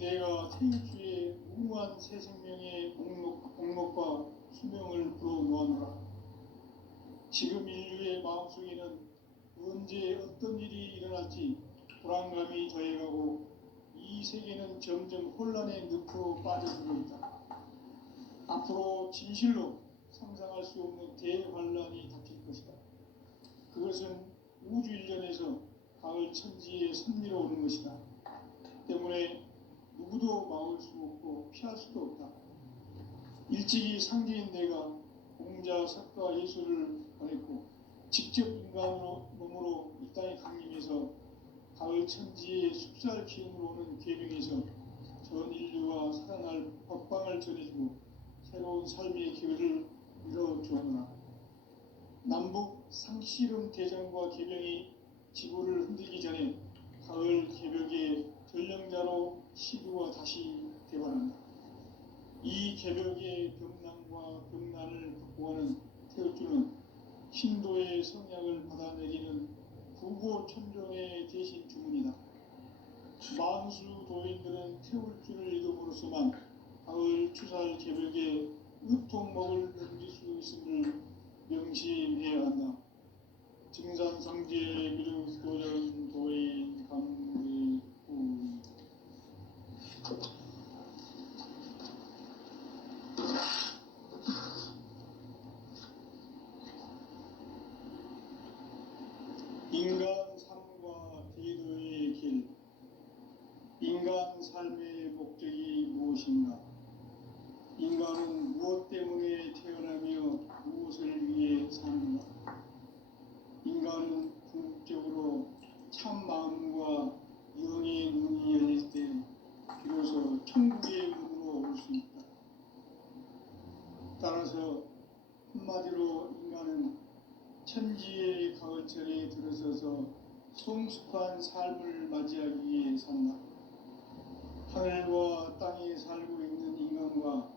내가 태유주의 무무한 새 생명의 목록과 수명을 불어모아노라. 지금 인류의 마음속에는 언제 어떤 일이 일어날지 불안감이 더해가고 이 세계는 점점 혼란의 늪으로 빠져들고 있다. 앞으로 진실로 상상할 수 없는 대환란이 닥칠 것이다. 그것은 우주 일련에서 가을 천지의 섭리로 오는 것이다. 때문에 누구도 막을 수 없고 피할 수도 없다. 일찍이 상제인 내가 공자, 석가, 예수를 보냈고 직접 인간으로 몸으로 이 땅에 강림해서 가을 천지의 숲살 기운으로 오는 계명에서 전 인류와 살아날 법방을 전해주고 새로운 삶의 기회를 이뤄주었노라. 남북 상씨름 대전과 계명이 지구를 흔들기 전에 가을 개벽의 전령자로 시주가 다시 대발한다. 이 개벽의 병난과 병난을 극복하는 태우주는 신도의 성약을 받아내리는 구고천종의 대신 주문이다. 만수 도인들은 태울주를 이름으로서만 가을 추살 개벽의 의통목을 넘길 수 있음을 명심해야 한다. 증산상제 미륵도전 도인 강의후 인간 삶과 대도의 길. 인간 삶의 목적이 무엇인가? 인간은 무엇 때문에 태어나며 무엇을 위해 사는가? 인간은 궁극적으로 참 마음과 영의 눈이 열릴 때 비로소 천국의 문으로 올 수 있다. 따라서 한마디로 인간은 천지의 가을철에 들어서서 성숙한 삶을 맞이하기 위해 산다. 하늘과 땅에 살고 있는 인간과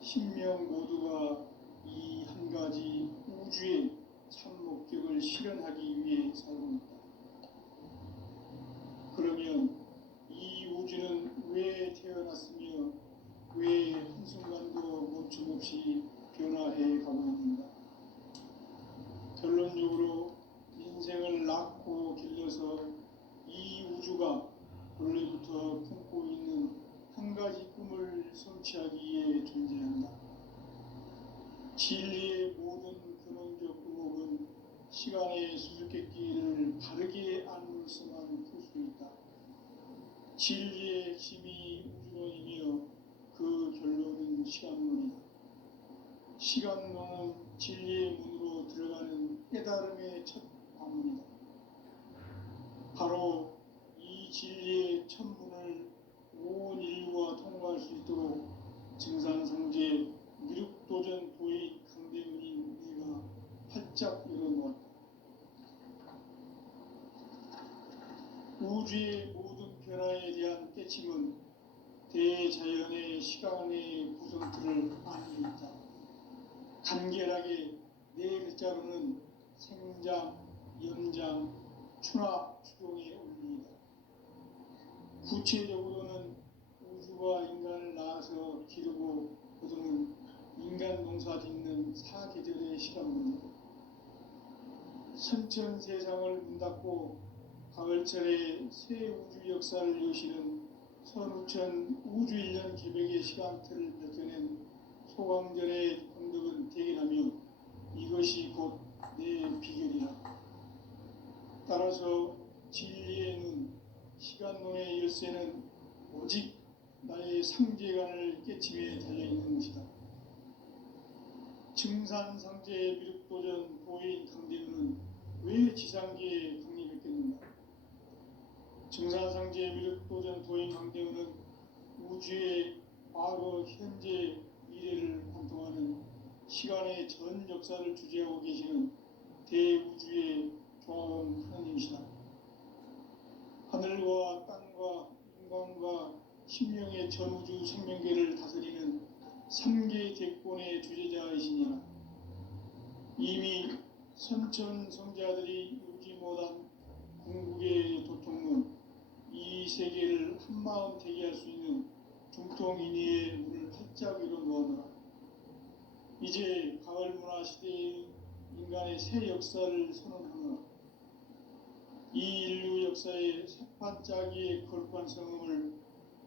신명 모두가 이 한 가지 우주의 참 목적을 실현하기 위해 살고 있다. 그러면 이 우주는 왜 태어났으며 왜 한순간도 멈춤없이 변화해 가고 있는가? 결론적으로 인생을 낳고 길러서 이 우주가 원래부터 품고 있는 한 가지 꿈을 성취하기 위해 존재한다. 진리의 모든 근원적 의혹은 시간의 수수께끼를 바르게 안물서만 풀 수 있다. 진리의 핵심이 우주론이며 그 결론은 시간론이다. 시간론은 진리의 문으로 들어가는 깨달음의 첫 관문이다. 바로 이 진리의 첫 문을 온 인류가 통과할 수 있도록 증산상제 미륵도전 도인 강대문인 내가 활짝 열어놓았다. 우주의 모든 변화에 대한 깨침은 대자연의 시간의 구성틀을 안고 있다. 간결하게 네 글자로는 생장, 연장, 추나 추동의 원리이다. 구체적으로는 우주가 인간을 낳아서 기르고 거두는 인간 농사 짓는 사계절의 시간문이다. 선천 세상을 문 닫고 가을철에 새 우주 역사를 여시는 선우천 우주일년 개벽의 시간틀을 펼쳐낸 소강전의 공덕은 대견하며 이것이 곧 내 비결이라. 따라서 진리의 눈, 시간론의 열쇠는 오직 나의 상제관을 깨침에 달려있는 것이다. 증산상제 미륵도전 도인 강대문은 왜 지상계에 강림했겠는가? 증산상제 미륵도전 도인 강대문은 우주의 과거, 현재, 미래를 관통하는 시간의 전 역사를 주재하고 계시는 대우주의 조화원 하나님이시다. 하늘과 땅과 인간과 신명의 전우주 생명계를 다스리는 3개 대권의 주재자이시니라. 이미 선천 성자들이 이루지 못한 궁극의 도통은 이 세계를 한마음 되게 할 수 있는 국동인의의 문을 활짝 열어 놓아노라. 이제 가을 문화 시대의 인간의 새 역사를 선언하노라. 이 인류 역사의 새반짝이의 거룩한 성음을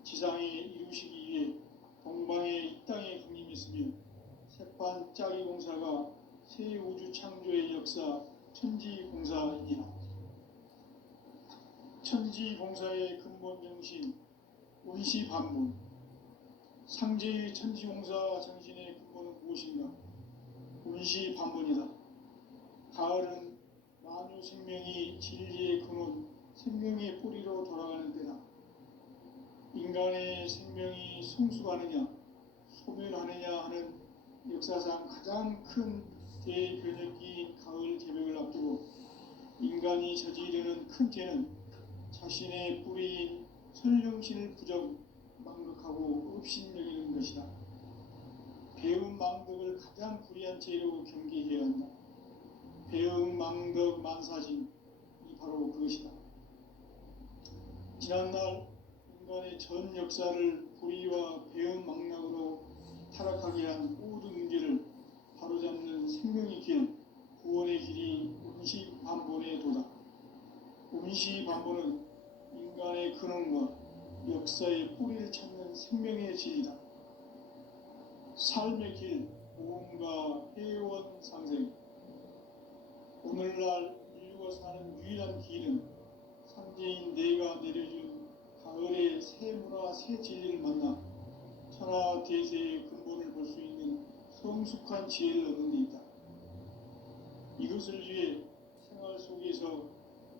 지상에 이루시기 위해 동방의 이 땅에 강림했으며 새반짝이 공사가 새 우주 창조의 역사 천지공사이니라. 천지공사의 근본 정신 운시반분. 상제의 천지공사 정신의 근본은 무엇인가? 운시반분이다. 가을은 만유 생명이 진리의 근원, 생명의 뿌리로 돌아가는 때다. 인간의 생명이 성숙하느냐, 소멸하느냐 하는 역사상 가장 큰 대변혁기인 가을 개벽을 앞두고 인간이 저지르는 큰 죄는 자신의 뿌리인 설령신을 부정, 망극하고 업신여기는 것이다. 배움 망덕을 가장 불의한 죄로 경계해야 한다. 배움 망덕 만사진이 바로 그것이다. 지난날 인간의 전 역사를 불의와 배움 망락으로 타락하게 한 모든 문제를 바로잡는 생명의 길, 구원의 길이 운시반본의 도다. 운시반본은 인간의 근원과 역사의 뿌리를 찾는 생명의 진리다. 삶의 길, 보험과 회원 상생. 오늘날 인류가 사는 유일한 길은 상제인 내가 내려준 가을의 새 문화, 새 진리를 만나 천하 대세의 근본을 볼 수 있는 성숙한 지혜를 얻는 데 있다. 이것을 위해 생활 속에서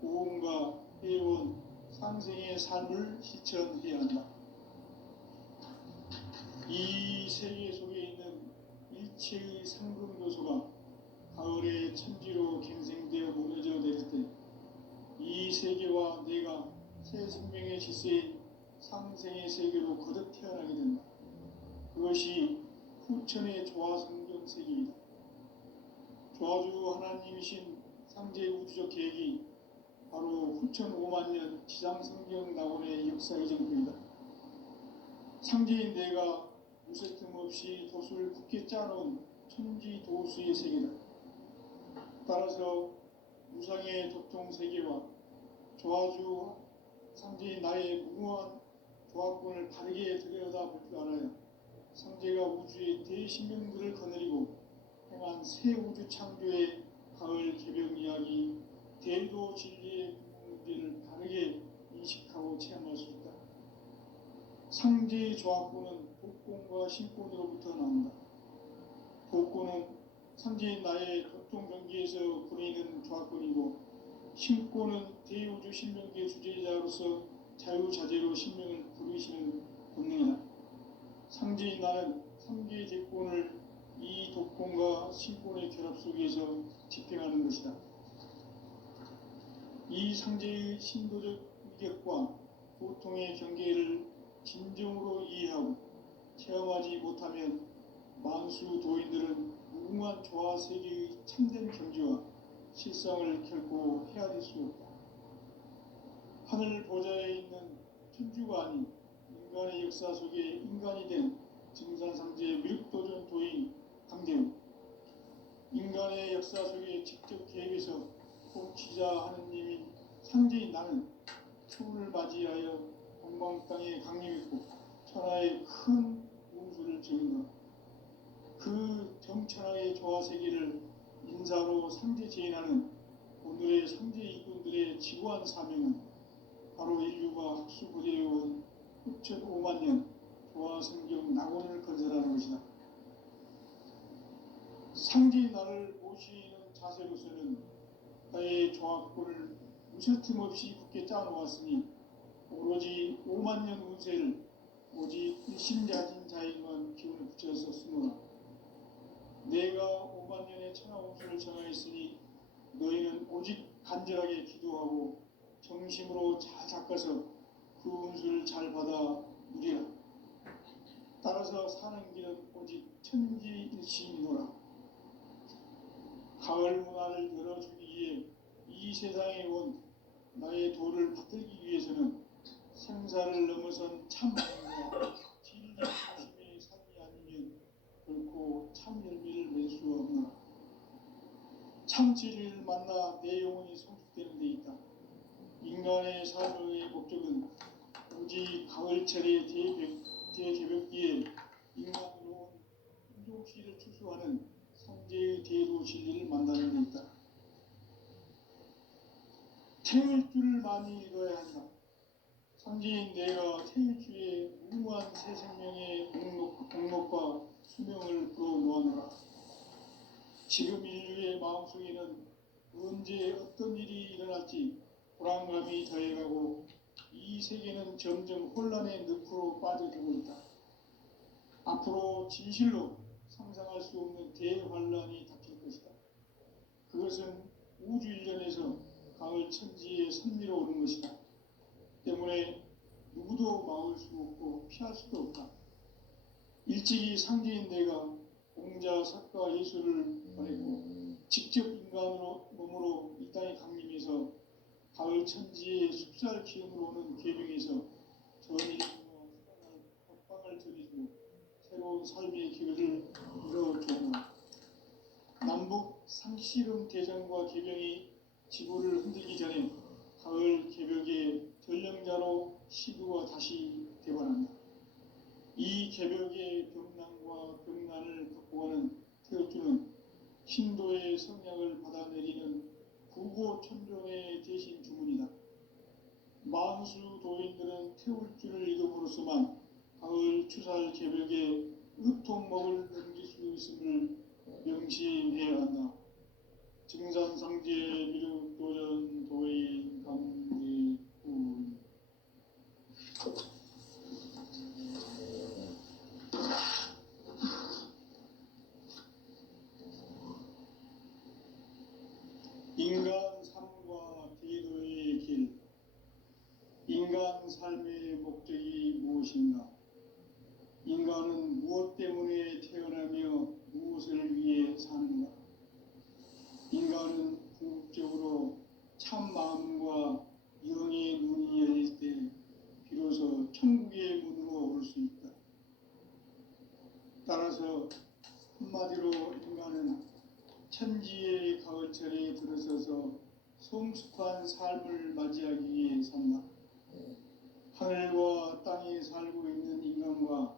보험과 회원, 상생의 삶을 실천해야 한다. 이 세계 속에 있는 일체의 상금 요소가 가을의 천지로 갱생되어 무너져 내릴 때 이 세계와 내가 새 생명의 질서인 상생의 세계로 거듭 태어나게 된다. 그것이 후천의 조화성경 세계이다. 조화주 하나님이신 상제 우주적 계획이 바로 후천 5만 년 지상성경 낙원의 역사의 정표이다. 상제인 내가 무쇠틈 없이 도수를 굳게 짜놓은 천지 도수의 세계다. 따라서 무상의 도통 세계와 조화주 상제인 나의 무궁한 조합권을 바르게 들여다볼 줄 알아야 상제가 우주의 대신명들을 거느리고 행한 새 우주 창조의 가을 개벽 이야기, 대도 진리의 문제를 바르게 인식하고 체험할 수 있다. 상제의 조합권은 복권과 신권으로부터 나온다. 복권은 상제인 나의 도통 경계에서 부리는 조합권이고, 신권은 대우주 신명계 주제자로서 자유자재로 신명을 부르시는 본능이다. 상제인 나는 3개의 제권을 이 독권과 신권의 결합 속에서 집행하는 것이다. 이 상제의 신도적 위격과 보통의 경계를 진정으로 이해하고 체험하지 못하면 만수 도인들은 무궁한 조화 세계의 참된 경지와 실상을 결코 헤아릴 수 없다. 하늘 보좌에 있는 천주가 아닌 인간의 역사 속에 인간이 된 증산상제의 미륵도전 도인 강대우, 인간의 역사 속에 직접 개입해서 통치자 하느님인 상제인 나는 초를 맞이하여 동방 땅에 강림했고 천하의 큰 운수를 지은다. 그 정천하의 조화 세계를 인사로 상제 제인하는 오늘의 상제 이꾼들의 지구한 사명은 바로 인류가 학수부대해온 후천 5만 년 조화 성경 낙원을 건설하는 것이다. 상제인 나를 모시는 자세로서는 나의 조합권을 무쇠틈 없이 굳게 짜놓았으니 오로지 5만 년 운세를 오직 일심자진 자에게만 기운을 붙여서 쓰노라. 내가 5만 년의 천하 운수를 정하였으니 너희는 오직 간절하게 기도하고 정심으로 잘 닦아서 그 운수를 잘 받아 누리라. 따라서 사는 길은 오직 천지일심이노라. 가을 문화를 열어주기 위해 이 세상에 온 나의 도를 받들기 위해서는 생사를 넘어선 참 행과 진리를 참 진리를 만나 내 영혼이 성숙되는 데 있다. 인간의 삶의 목적은 오직 가을철의 대개벽기에 인간으로 인종씨를 추수하는 성제의 대도 진리를 만나는 데 있다. 태울 줄을 많이 읽어야 한다. 성지인 내가 태울 주의 무모한 새 생명의 목록과 수명을 끌어놓아노라. 지금 인류의 마음속에는 언제 어떤 일이 일어날지 불안감이 더해가고 이 세계는 점점 혼란의 늪으로 빠져들고 있다. 앞으로 진실로 상상할 수 없는 대환란이 닥칠 것이다. 그것은 우주 일련에서 가을 천지에 선미로 오는 것이다. 때문에 누구도 막을 수 없고 피할 수도 없다. 일찍이 상제인 내가 공자, 석가, 예수를 보냈고 직접 인간으로 몸으로 이 땅에 강림해서 가을 천지의 숲살 기운으로 오는 계명에서 전인과 협방을 들이고 새로운 삶의 길을 열어주었노라. 남북 상씨름 대전과 개병이 지구를 흔들기 전에 가을 개벽의 전령자로 시구가 다시 되관한다. 이 개벽의 병난과 병난을 극복하는 태극주는 신도의 성량을 받아내리는 구고천종의 대신 주문이다. 만수 도인들은 태울주를 읽음으로써만 가을 추살 개벽에 으통먹을 넘길 수 있음을 명심해야 한다. 증산상제 미륵도전 도인 강대군. 인간 삶과 대도의 길. 인간 삶의 목적이 무엇인가? 인간은 무엇 때문에 태어나며 무엇을 위해 사는가? 인간은 궁극적으로 참 마음과 영의 눈이 열릴 때 비로소 천국의 문으로 올 수 있다. 따라서 한마디로 인간은 천지의 가을철에 들어서서 성숙한 삶을 맞이하기 위해 산다. 하늘과 땅에 살고 있는 인간과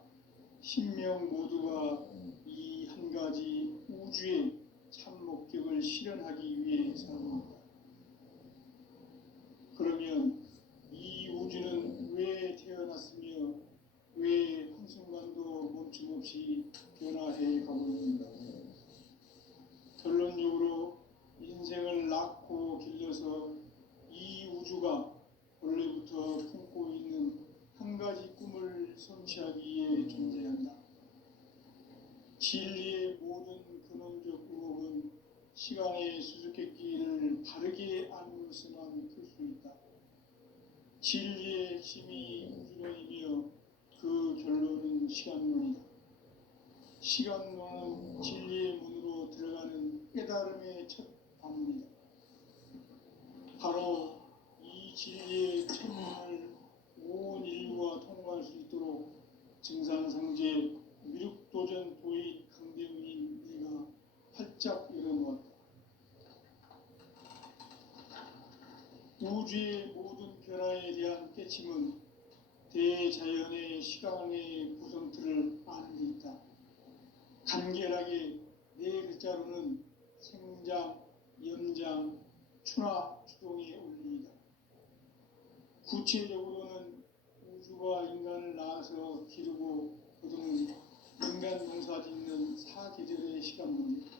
신명 모두가 이 한 가지 우주의 참 목적을 실현하기 위해 사는 다. 그러면 이 우주는 왜 태어났으며 왜 한순간도 멈춤없이 변화해 가고 있는가? 결론적으로 인생을 낳고 길러서 이 우주가 원래부터 품고 있는 한 가지 꿈을 성취하기 위해 존재한다. 진리의 모든 근원적 의혹은 시간의 수수께끼를 바르게 아누어서만 풀 수 있다. 진리의 핵심이 우주론이며 그 결론은 시간론이다. 시간론은 진리의 문으로 들어가는 깨달음의 첫 방문이다. 바로 이 진리의 첫 문을 온 인류가 통과할 수 있도록 증산상제 미륵도전 도인 강대훈인 내가 활짝 열어놓았다. 우주의 모든 변화에 대한 깨침은 대자연의 시간의 구성틀을 아는 데 있다. 간결하게 네 글자로는 생장, 연장, 추나 추동의 원리이다. 구체적으로는 우주가 인간을 낳아서 기르고 거두는 인간 농사 짓는 사계절의 시간론이다.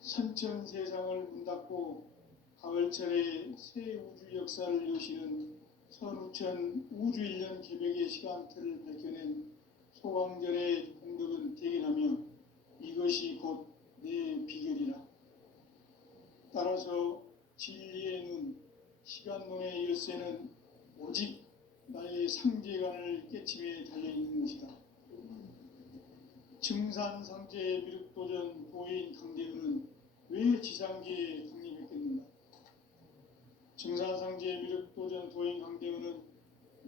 선천세상을 문 닫고 가을철에 새 우주 역사를 여시는 선우천 우주일년 개벽의 시간틀을 밝혀낸 소강절의 공덕은 대견하며 이것이 곧 내 비결이라. 따라서 진리의 눈, 시간론의 열쇠는 오직 나의 상제관을 깨침에 달려있는 것이다. 증산상제 미륵도전 도인 강대훈은 왜 지상계에 강림했겠는가? 증산상제 미륵도전 도인 강대훈은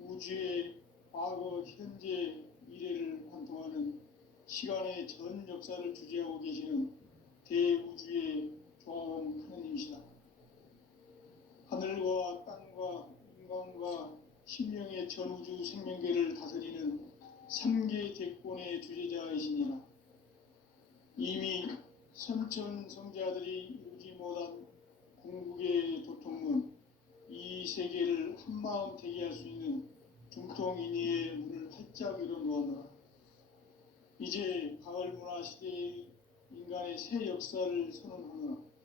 우주의 과거, 현재, 미래를 관통하는 시간의 전 역사를 주재하고 계시는 대우주의 조아온 하느님이시다. 하늘과 땅과 인간과 신명의 전우주 생명계를 다스리는 삼계 대권의 주제자이시니라. 이미 선천성자들이 이루지 못한 궁극의 도통문, 이 세계를 한마음 되게 할 수 있는 중통인의의 문을 활짝 열어놓았노라. 이제 가을 문화 시대의 인간의 새 역사를 선언하노라.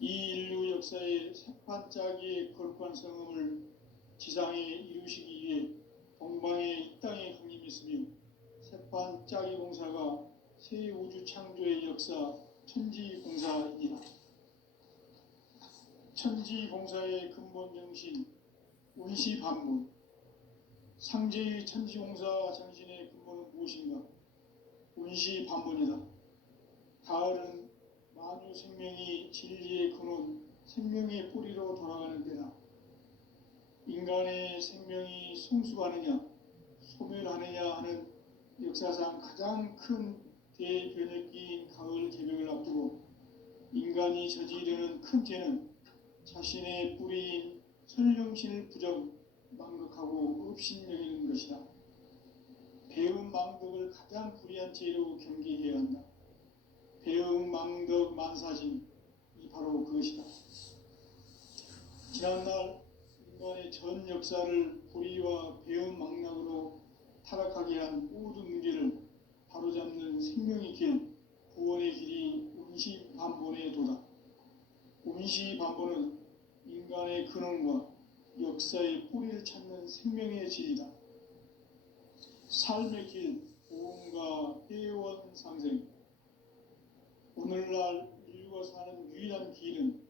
이 인류 역사의 새반짝이의 거룩한 성음을 지상에 이루시기 위해 동방의 이 땅에 강림했으며 새반짝이 봉사가 새 우주 창조의 역사 천지봉사이니라. 천지봉사의 근본 정신 운시반문, 상제의 천지봉사 정신의 근본은 무엇인가? 운시반문이다. 가을은 만유 생명이 진리의 근원, 생명의 뿌리로 돌아가는 때다. 인간의 생명이 성숙하느냐, 소멸하느냐 하는 역사상 가장 큰 대변혁기인 가을 개벽을 앞두고 인간이 저지르는 큰 죄는 자신의 뿌리인 설령신을 부정, 망극하고 업신여기는 것이다. 배음 망덕을 가장 불의한 죄로 경계해야 한다. 배음 망덕 만사진이 바로 그것이다. 지난날 인간의 전 역사를 불의와 배음 망락으로 타락하게 한 모든 문제를 바로잡는 생명의 길, 구원의 길이 운시반본의 도다. 운시반본은 인간의 근원과 역사의 뿌리를 찾는 생명의 질이다. 삶의 길, 보험과 회원 상생. 오늘날 인류가 사는 유일한 길은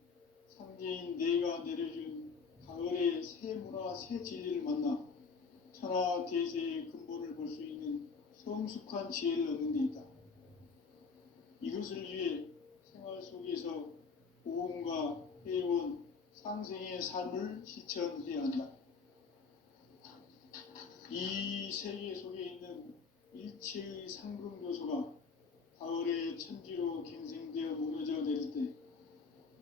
상제인 내가 내려준 가을의 새 문화, 새 진리를 만나 천하 대세의 근본을 볼 수 있는 성숙한 지혜를 얻는 데 있다. 이것을 위해 생활 속에서 보험과 회원, 상생의 삶을 실천해야 한다. 이 세계 속에 있는 일체의 상금 요소가 가을의 천지로 갱생되어 무너져 내릴 때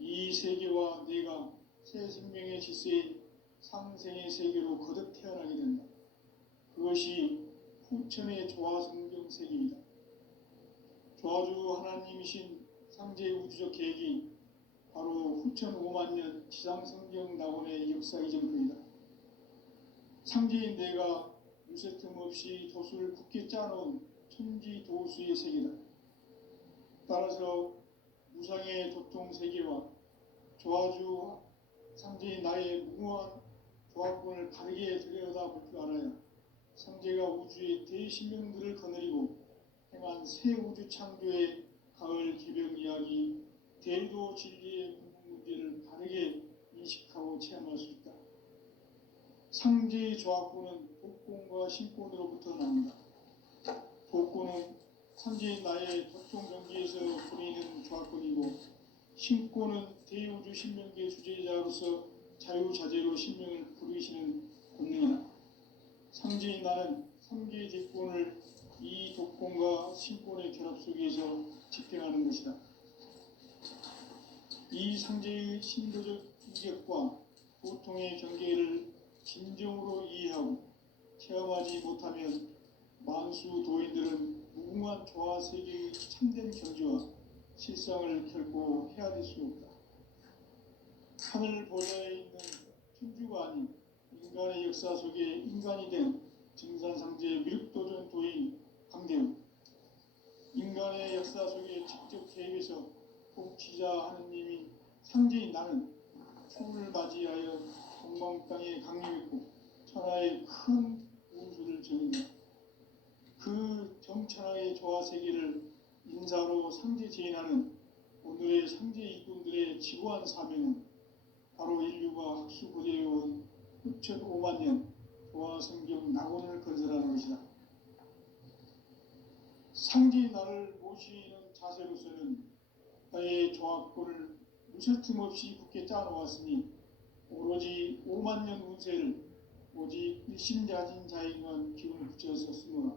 이 세계와 내가 새 생명의 질서인 상생의 세계로 거듭 태어나게 된다. 그것이 후천의 조화성경 세계이다. 조화주 하나님이신 상제의 우주적 계획이 바로 후천 5만 년 지상성경 낙원의 역사 이전입니다. 상제인 내가 유세 틈 없이 도수를 굳게 짜놓은 천지 도수의 세계다. 따라서 무상의 도통 세계와 조화주 상제인 나의 무모한 조합권을 바르게 들여다볼 줄 알아야 상제가 우주의 대신명들을 거느리고 행한 새 우주 창조의 가을 개벽 이야기, 대도 진리의 궁극 문제를 바르게 인식하고 체험할 수 있다. 상제의 조합권은 복권과 신권으로부터 나온다. 복권은 상제인 나의 도통 경지에서 부리는 조합권이고, 신권은 대우주 신명계 주제자로서 자유자재로 신명을 부르시는 권능이다. 상제인 나는 3개의 대권을 이 독권과 신권의 결합 속에서 집행하는 것이다. 이 상제의 신도적 인격과 보통의 경계를 진정으로 이해하고 체험하지 못하면 만수 도인들은 무궁한 조화 세계의 참된 경지와 실상을 결코 헤아릴 수 없다. 하늘 보좌에 있는 천주가 아닌 인간의 역사 속에 인간이 된 증산상제 미륵도전 도인 강대우, 인간의 역사 속에 직접 개입해서 복지자 하느님이 상제인 나는 추를 맞이하여 동방 땅에 강림했고 천하의 큰 운수를 정한다. 그 정천하의 조화 세계를 인사로 상제 제인하는 오늘의 상제 일꾼들의 지고한 사명은 바로 인류가 학수고대해온 후천 5만 년 조화 성경 낙원을 건설하는 것이다. 상제인 나를 모시는 자세로서는 나의 조합권을 무쇠틈 없이 굳게 짜놓았으니 오로지 5만 년 운세를 오직 일심자진 자에게만 기운을 붙여서 쓰노라.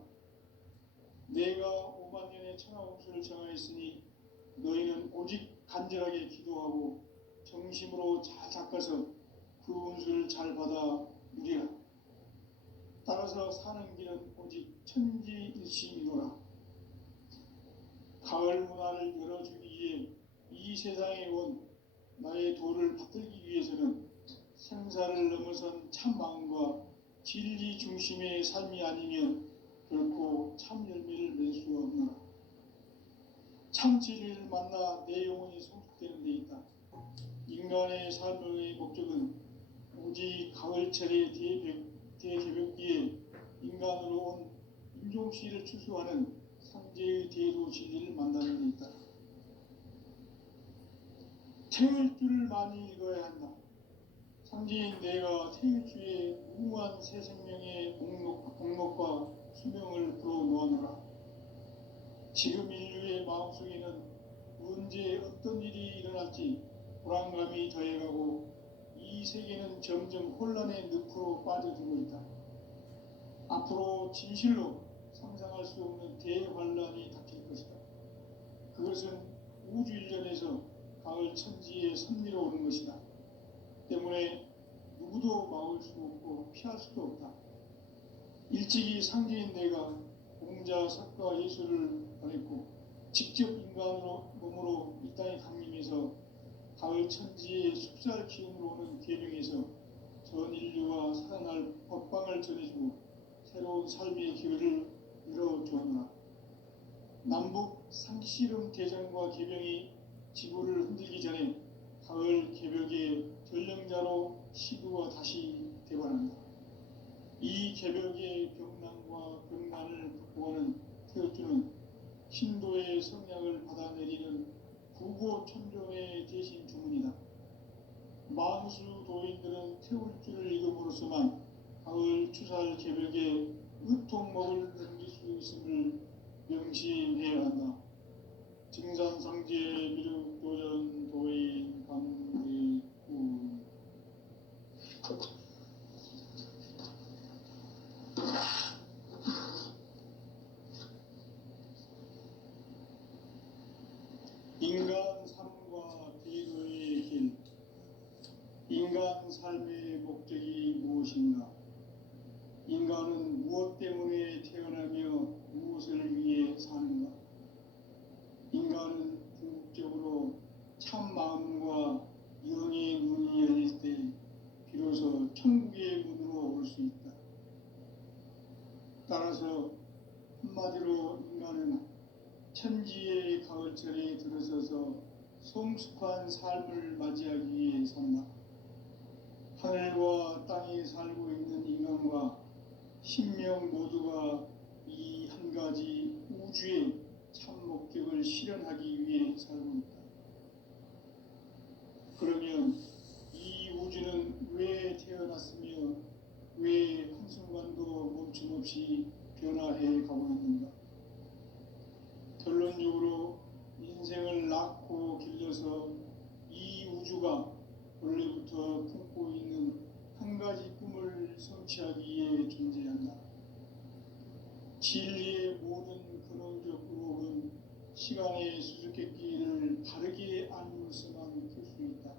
내가 5만 년의 천하 운수를 정하였으니 너희는 오직 간절하게 기도하고 정심으로 잘 닦아서 그 운수를 잘 받아 누리라. 따라서 사는 길은 오직 천지일심이노라. 가을 문화를 열어주기 위해 이 세상에 온 나의 도를 받들기 위해서는 생사를 넘어선 참 마음과 진리 중심의 삶이 아니면 결코 참 열매를 맺을 수 없노라. 참 진리를 만나 내 영혼이 성숙되는 데 있다. 인간의 삶의 목적은 오직 가을철의 대개벽기에 인간으로 온 인종씨를 추수하는 상제의 대도 진리를 만나는 데 있다. 태일주를 많이 읽어야 한다. 상제인 내가 태일주의 무한 새 생명의 목록과 수명을 풀어놓아노라. 지금 인류의 마음속에는 언제 어떤 일이 일어날지 불안감이 더해가고 이 세계는 점점 혼란의 늪으로 빠져들고 있다. 앞으로 진실로 상상할 수 없는 대환란이 닥칠 것이다. 그것은 우주 일련에서 가을 천지에 선미로 오는 것이다. 때문에 누구도 막을 수 없고 피할 수도 없다. 일찍이 상제인 내가 공자, 석가, 예수를 보냈고 직접 인간으로 몸으로 이 땅에 강림해서 가을 천지의 숲살 기운으로 오는 계명에서 전 인류와 살아날 법방을 전해주고 새로운 삶의 기회를 열어주었노라. 남북 상씨름 대전과 계병이 지구를 흔들기 전에 가을 개벽의 전령자로 시구가 다시 되관한다. 이 개벽의 병난과 병난을 극복하는 태극주는 신도의 성약을 받아내리는 구고천종의 대신 주문이다. 만수 도인들은 태울주를 읽음으로써만 가을 추살 개벽의 의통목을 넘길 수 있음을 명심해야 한다. 증산상제 미륵도전 도인 강대군 인간 삶과 비도의 길. 인간 삶의 목적이 무엇인가? 인간은 무엇 때문에 태어나며 무엇을 위해 사는가? 인간은 궁극적으로 참 마음과 영의 문이 열릴 때 비로소 천국의 문으로 올 수 있다. 따라서 한마디로 인간은 천지의 가을철에 들어서서 성숙한 삶을 맞이하기 위해 산다. 하늘과 땅에 살고 있는 인간과 신명 모두가 이 한 가지 우주의 참 목적을 실현하기 위해 살고 있다. 그러면 이 우주는 왜 태어났으며 왜 한순간도 멈춤없이 변화해 가고 있는가? 결론적으로 인생을 낳고 길러서 이 우주가 원래부터 품고 있는 한 가지 꿈을 성취하기 위해 존재한다. 진리의 모든 근원적 의혹은 시간의 수수께끼를 바르게 알므로서만 풀 수 있다.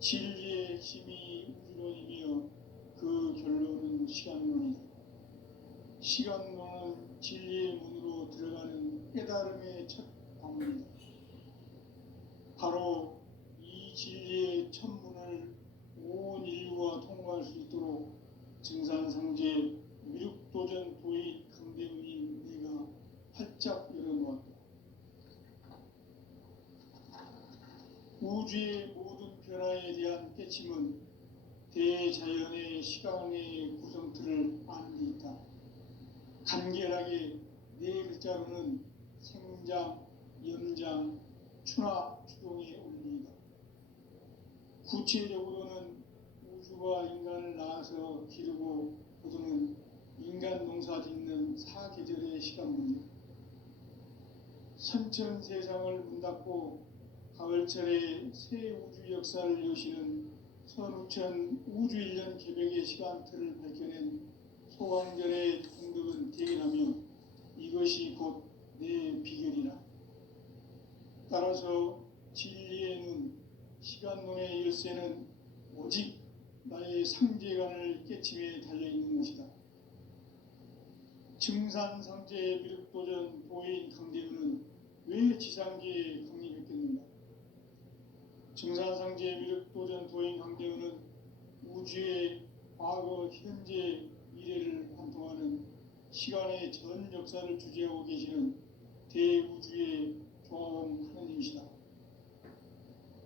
진리의 핵심이 우주론이며 그 결론은 시간론이다. 시간론은 진리의 문으로 들어가는 깨달음의 첫 방문이다. 바로 이 진리의 첫 문을 온 인류가 통과할 수 있도록 증산상제 미륵도전 도의 강대문인 내가 활짝 열어놓았다. 우주의 모든 변화에 대한 깨침은 대자연의 시간의 구성틀을 아는 데 있다. 간결하게 네 글자로는 생장, 연장, 추나 추동의 원리이다. 구체적으로는 우주가 인간을 낳아서 기르고 거두는 인간 농사 짓는 사계절의 시간문이다. 선천 세상을 문 닫고 가을철에 새 우주 역사를 여시는 선우천 우주일년 개벽의 시간틀을 밝혀낸 소강전의 공덕은 대견하며 이것이 곧 내 비결이라. 따라서 증산상제 미륵도전 도인 강대우는 왜 지상계에 강림했겠는가? 증산상제 미륵도전 도인 강대우는 우주의 과거, 현재, 미래를 관통하는 시간의 전 역사를 주재하고 계시는 대우주의 조화원 하느님이시다.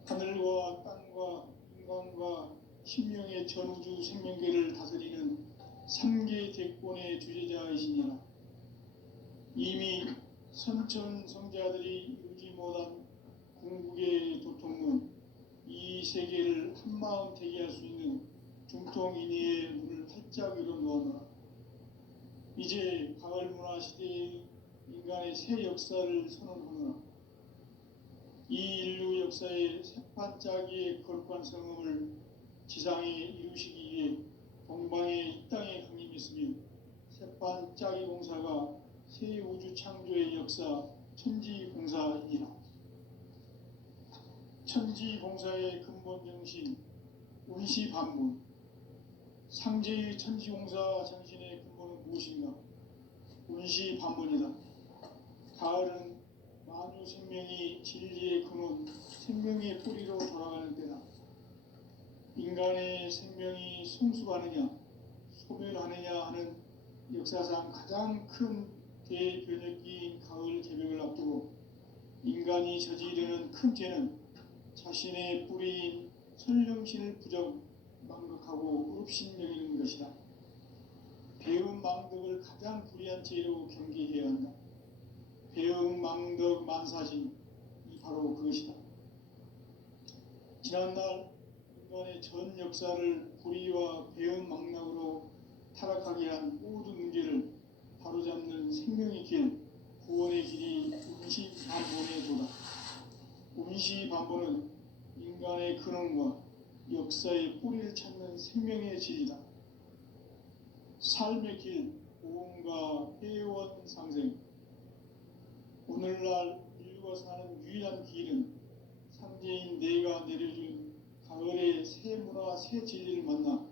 하늘과 땅과 인간과 신명의 전우주 생명계를 다스리는 3계 대권의 주재자이시니라. 이미 선천성자들이 이루지 못한 궁극의 도통문, 이 세계를 한마음 되게 할 수 있는 중통인의의 문을 활짝 열어놓아노라. 이제 가을 문화 시대의 인간의 새 역사를 선언하노라. 이 인류 역사의 새반짝이의 거룩한 성음을 지상에 이루시기 위해 동방의 이 땅에 강림했으며 새반짝이 공사가 새 우주 창조의 역사 천지공사이니라. 천지공사의 근본 정신 운시반문, 상제의 천지공사 정신의 근본은 무엇인가? 운시반문이다. 가을은 만유 생명이 진리의 근원, 생명의 뿌리로 돌아가는 때다. 인간의 생명이 성숙하느냐, 소멸하느냐 하는 역사상 가장 큰 대변혁기인 가을 개벽을 앞두고 인간이 저지르는 큰 죄는 자신의 뿌리인 설령신을 부정, 망극하고 업신여기는 것이다. 배움 망덕을 가장 불의한 죄로 경계해야 한다. 배움 망덕 만사진이 바로 그것이다. 지난날 인간의 전 역사를 불의와 배움 망락으로 타락하게 한 모든 문제를 바로잡는 생명의 길, 구원의 길이 운시반본의 도다. 운시반본은 인간의 근원과 역사의 뿌리를 찾는 생명의 진리다. 삶의 길, 보험과 회원 상생. 오늘날 인류가 사는 유일한 길은 상제인 내가 내려준 가을의 새 문화, 새 진리를 만나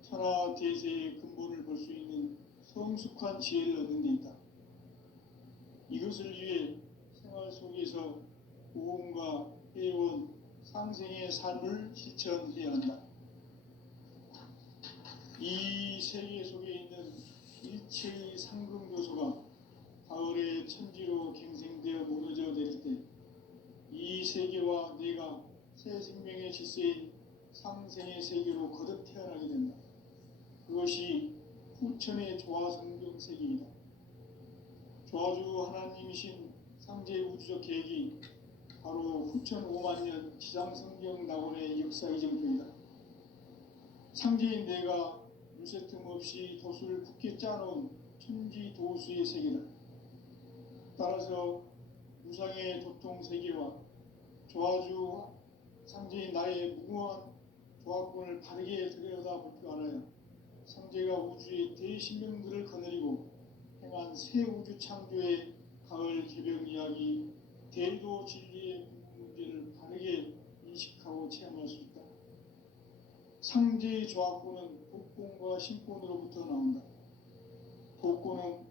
천하 대세의 근본을 볼 수 있는 성숙한 지혜를 얻는 데 있다. 이것을 위해 생활 속에서 보험과 회원, 상생의 삶을 실천해야 한다. 이 세계 속에 있는 일체의 상금 요소가 가을의 천지로 갱생되어 무너져 내릴 때 이 세계와 내가 새 생명의 질서인 상생의 세계로 거듭 태어나게 된다. 그것이 후천의 조화성경 세계이다. 조화주 하나님이신 상제 우주적 계획이 바로 후천 5만년 지상성경 낙원의 역사 이정표이다. 상제인 내가 유세 틈 없이 돛을 굳게 짜놓은 천지 도수의 세계다. 따라서 무상의 도통 세계와 조화주 상제인 나의 무모한 조화권을 바르게 들여다볼 줄 알아야 상제가 우주의 대신명들을 거느리고 행한 새 우주 창조의 가을 개벽 이야기, 대도 진리의 문제를 바르게 인식하고 체험할 수 있다. 상제의 조화권은 복권과 신권으로부터 나온다. 복권은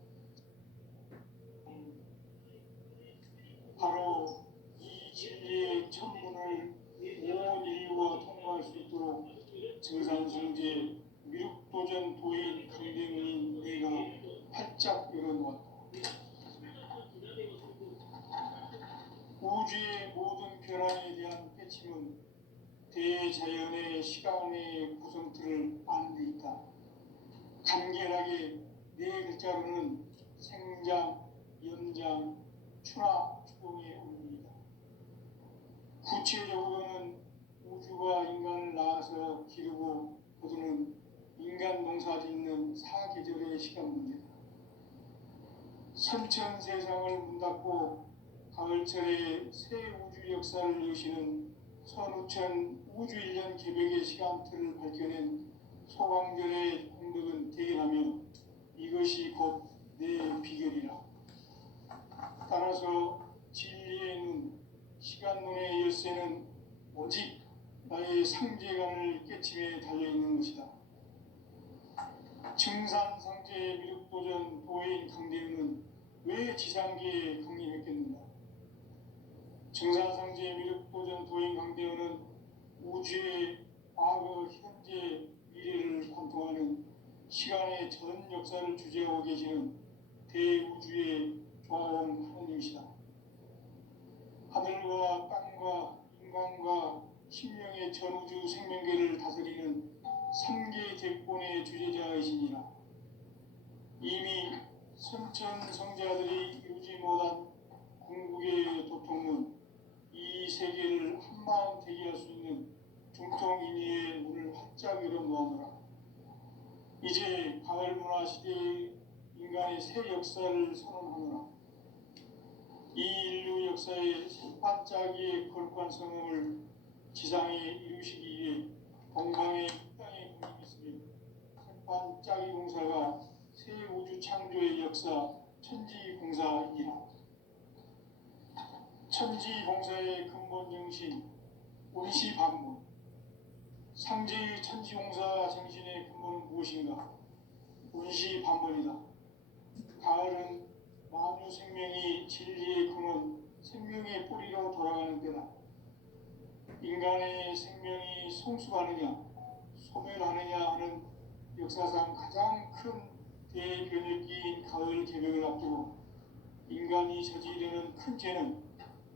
바로 이 진리의 천문을 온 인류가 통과할 수 있도록 증산성제 미륵도전 도인 강대문인 내가 활짝 열어놓았다. 우주의 모든 변화에 대한 패침은 대자연의 시간의 구성틀을 아는 데 있다. 간결하게 네 글자로는 생장, 연장, 추나, 추동의 의미이다. 구체적으로는 우주가 인간을 낳아서 기르고 거두는 인간 농사 짓는 사계절의 시간 문제다. 선천 세상을 문닫고 가을철에 새 우주 역사를 여시는 선우천 우주 1년 개벽의 시간틀을 밝혀낸 소강절의 공덕은 대견하며 이것이 곧 내 비결이라. 따라서 진리의 눈, 시간 눈의 열쇠는 오직 나의 상제관을 깨침에 달려있는 것이다. 증산 상제 미륵도전 도인 강대우는 왜 지상기에 강림했겠는가? 증산 상제 미륵도전 도인 강대우는 우주의 과거, 현재, 미래를 관통하는 시간의 전 역사를 주재하고 계시는 대우주의 조화원 하느님이시다. 하늘과 땅과 인간과 신명의 전우주 생명계를 다스리는 삼계 대권의 주재자이시니라. 이미 선천성자들이 이루지 못한 궁극의 도통문, 이 세계를 한마음 되게 할 수 있는 중통인의의 문을 활짝 열어놓아노라. 이제 가을문화 시대의 인간의 새 역사를 선언하노라. 이 인류 역사의 새 반짝이의 거룩한 성음을 지상에 이루시기 위해 동방의 땅에 군림했으며 새 반짝이 공사가 새 우주 창조의 역사 천지공사이니라. 천지공사의 근본 정신 운시반문. 상제의 천지공사 정신의 근본은 무엇인가? 운시반문이다. 가을은 만유 생명이 진리의 근원, 생명의 뿌리로 돌아가는 때다. 인간의 생명이 성숙하느냐, 소멸하느냐 하는 역사상 가장 큰 대변혁기인 가을 개벽을 앞두고 인간이 저지르는 큰 죄는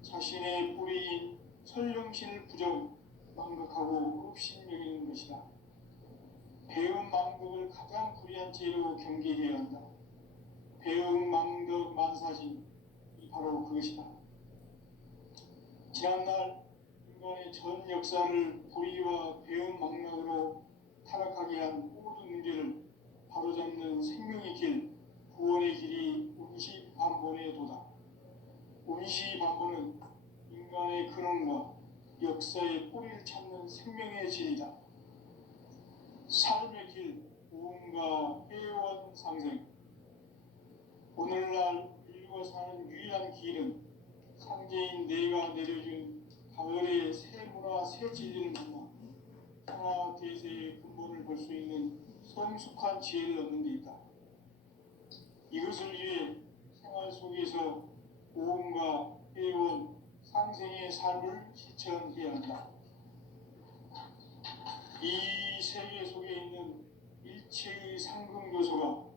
자신의 뿌리인 설령신을 부정, 망극하고 업신여기는 것이다. 배움 망극을 가장 불의한 죄로 경계해야 한다. 배움 망덕 만사신이 바로 그것이다. 지난날 인간의 전 역사를 불의와 배움 망락으로 타락하게 한 모든 문제를 바로잡는 생명의 길, 구원의 길이 운시반본의 도다. 운시반본은 인간의 근원과 역사의 뿌리를 찾는 생명의 질이다. 삶의 길, 우음과 회원 상생. 오늘날 인류가 사는 유일한 길은 상제인 내가 내려준 가을의 새 문화, 새 진리를 만나 천하 대세의 근본을 볼 수 있는 성숙한 지혜를 얻는 데 있다. 이것을 위해 생활 속에서 오음과 회원, 상생의 삶을 실천해야 한다. 이 세계 속에 있는 일체의 상금 요소가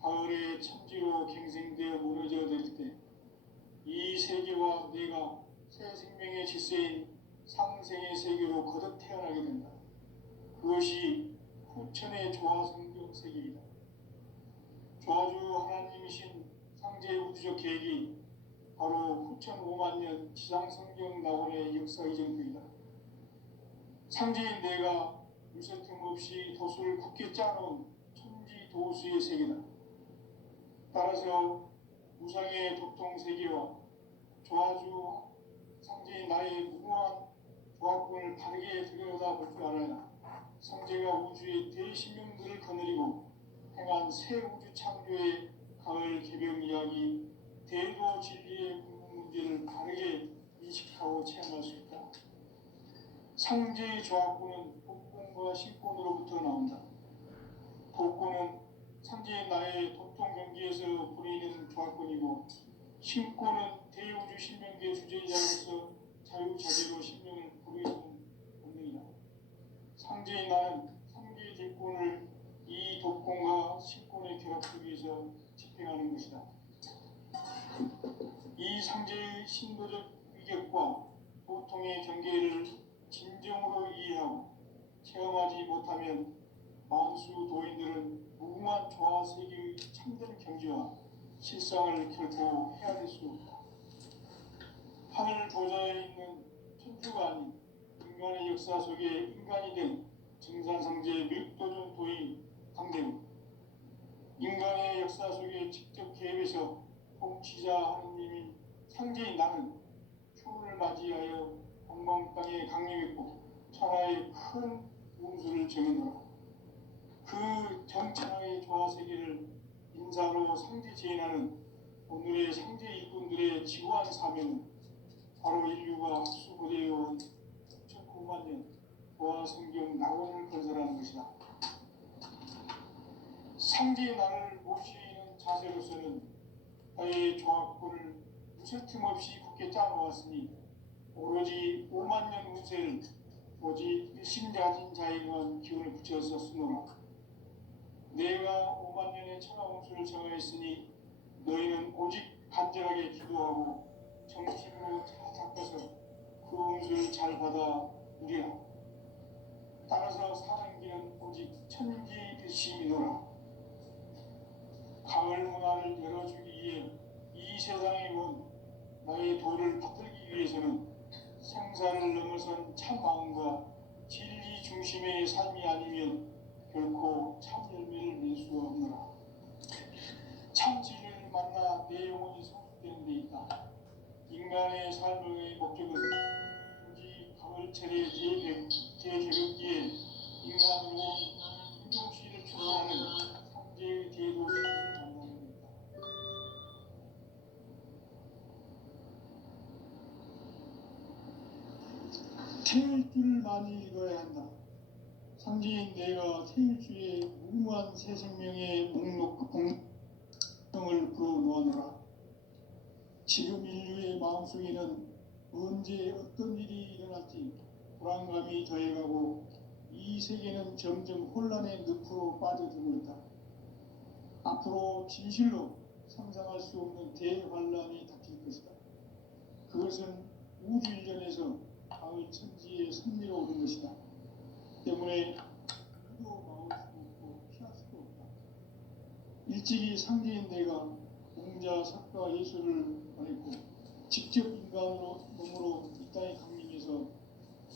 가을의 천지로 갱생되어 무너져 내릴 때 이 세계와 내가 새 생명의 질서인 상생의 세계로 거듭 태어나게 된다. 그것이 후천의 조화성경 세계이다. 조화주 하나님이신 상제의 우주적 계획이 바로 후천 5만 년 지상성경 낙원의 역사 이전입니다. 상제인 내가 유세 틈없이 도수를 굳게 짜놓은 천지 도수의 세계다. 따라서 우상의 도통 세계와 조화주 상제인 나의 무모한 조합권을 바르게 들여다볼 줄 알아야 상제가 우주의 대신명들을 거느리고 행한 새 우주 창조의 가을 개벽 이야기, 대도 진리의 궁극 문제를 바르게 인식하고 체험할 수 있다. 상제의 조합권은 복권과 신권으로부터 나온다. 복권은 상제의 나의 도통 경기에서 부리는 조합권이고, 신권은 대우주 신명계 주제자로서 자유자재로 신명을 부르는 본능이다. 상제의 나는 상계의 대권을 이 독권과 신권의 결합 속에서 집행하는 것이다. 이 상제의 신도적 위격과 보통의 경계를 진정으로 이해하고 체험하지 못하면 만수 도인들은 무궁한 조화 세계의 참된 경지와 실상을 결코 헤아릴 수 없다. 하늘 보좌에 있는 천주가 아닌 인간의 역사 속에 인간이 된 증산상제 밀도전 도인 강대우, 인간의 역사 속에 직접 개입해서 통치자 하느님인 상제인 나는 추운을 맞이하여 동방 땅에 강림했고 천하의 큰 운수를 정해놓아 그 정천하의 조화 세계를 인사로 상제 제인하는 오늘의 상제 일꾼들의 지구한 사명은 바로 인류가 수고되어온 9만 년 조화 성경 낙원을 건설하는 것이다. 상제의 나를 모시는 자세로서는 나의 조합권을 무쇠틈 없이 굳게 짜놓았으니 오로지 5만 년 운세를 오직 일심가진 자에게만 기운을 붙여서 쓰노라. 내가 5만 년의 천하 운수를 정하였으니 너희는 오직 간절하게 기도하고 정심으로 잘 잡아서 그 운수를 잘 받아 누리라. 따라서 사는 길은 오직 천지일심이노라. 가을 문화를 열어주기 위해 이 세상에 온 나의 도를 받들기 위해서는 생사를 넘어선 참 마음과 진리 중심의 삶이 아니면 결코 참 열매를 낼 수 없노라. 참 진리를 만나 내 영혼이 성숙되는 데 있다. 인간의 삶의 목적은 오직 가을철의 대개벽기에 인간으로 인종시를 추구하는 상제의 대도시를 만나는 것이다. 태울 줄을 많이 읽어야 한다. 상제인 내가 태울 주의 무모한 새 생명의 공명을 불어놓아노라. 지금 인류의 마음속에는 언제 어떤 일이 일어날지 불안감이 더해가고 이 세계는 점점 혼란의 늪으로 빠져들고 있다. 앞으로 진실로 상상할 수 없는 대환란이 닥칠 것이다. 그것은 우주 일전에서 가을 천지에 선미로 오는 것이다. 때문에 누구도 막을 수 없고 피할 수도 없다. 일찍이 상제인 내가 공자, 석가, 예수를 보냈고 직접 인간으로 몸으로 이 땅에 강림해서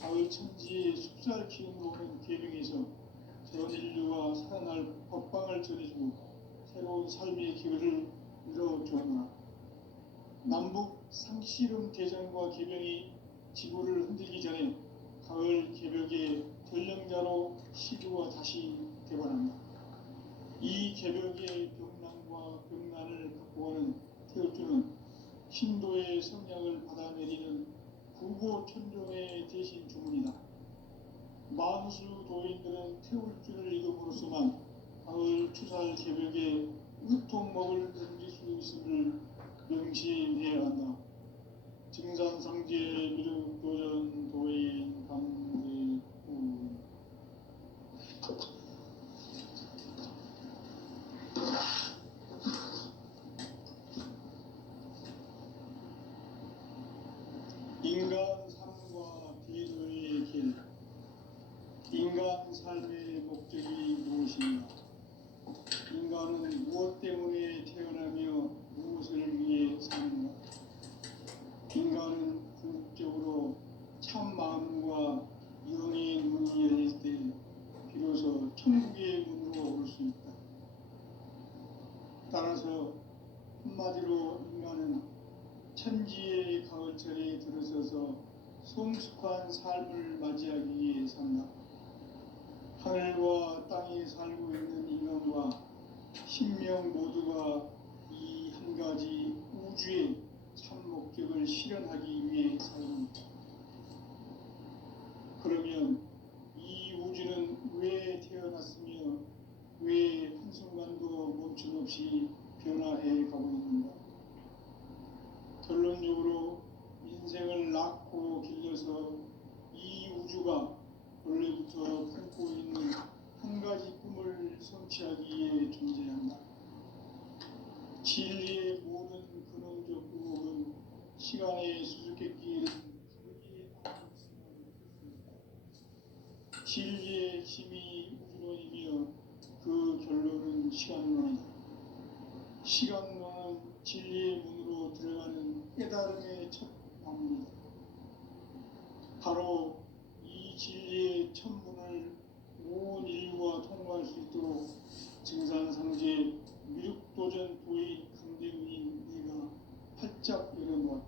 가을 천지의 숲살 기운으로 오는 계명에서 전 인류와 살아날 법방을 전해주고 새로운 삶의 기회를 열어주었노라. 남북 상씨름 대전과 계명이 지구를 흔들기 전에 가을 개벽의 전령자로 시주가 다시 되관한다. 이 개벽의 병난과 병난을 극복하는 태울주는 신도의 성량을 받아내리는 구고천종의 대신 주문이다. 만수 도인들은 태울주를 읽음으로써만 가을 추살 개벽의 으통목을 넘길 수 있음을 명심해야 한다. 증산상제 미륵도전 도인 강대우. 인간 삶과 기도의 길. 인간 삶의 목적이 무엇인가? 인간은 무엇 때문에 태어나며 무엇을 위해 사는가? 인간은 궁극적으로 참 마음과 영의 문이 열릴 때 비로소 천국의 문으로 올 수 있다. 따라서 한마디로 인간은 천지의 가을철에 들어서서 성숙한 삶을 맞이하기 위해 산다. 하늘과 땅에 살고 있는 인간과 신명 모두가 이 한 가지 우주의 참 목적을 실현하기 위해 살입니다. 그러면 이 우주는 왜 태어났으며 왜 한순간도 멈춤없이 변화해 가고 있는가? 결론적으로 인생을 낳고 길러서 이 우주가 원래부터 품고 있는 한 가지 꿈을 성취하기 위해 존재한다. 진리의 모든 근원적 의혹은 시간의 수수께끼를 가볍게 따라갔으면 좋겠습니다. 진리의 힘이 우주론이며 그 결론은 시간론이다. 시간론은 진리의 문으로 들어가는 깨달음의 첫 방문이다. 바로 이 진리의 첫 문을 온 인류가 통과할 수 있도록 증산상제 미륵도전 도인 강대우인 네가 활짝 열어놓았다.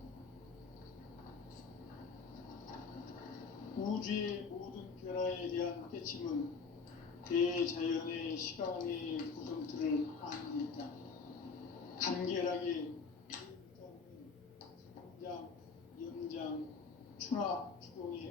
우주의 모든 변화에 대한 깨침은 대자연의 시간의 구성틀을 아는 데 있다. 간결하게 성장, 염장, 추나 추동의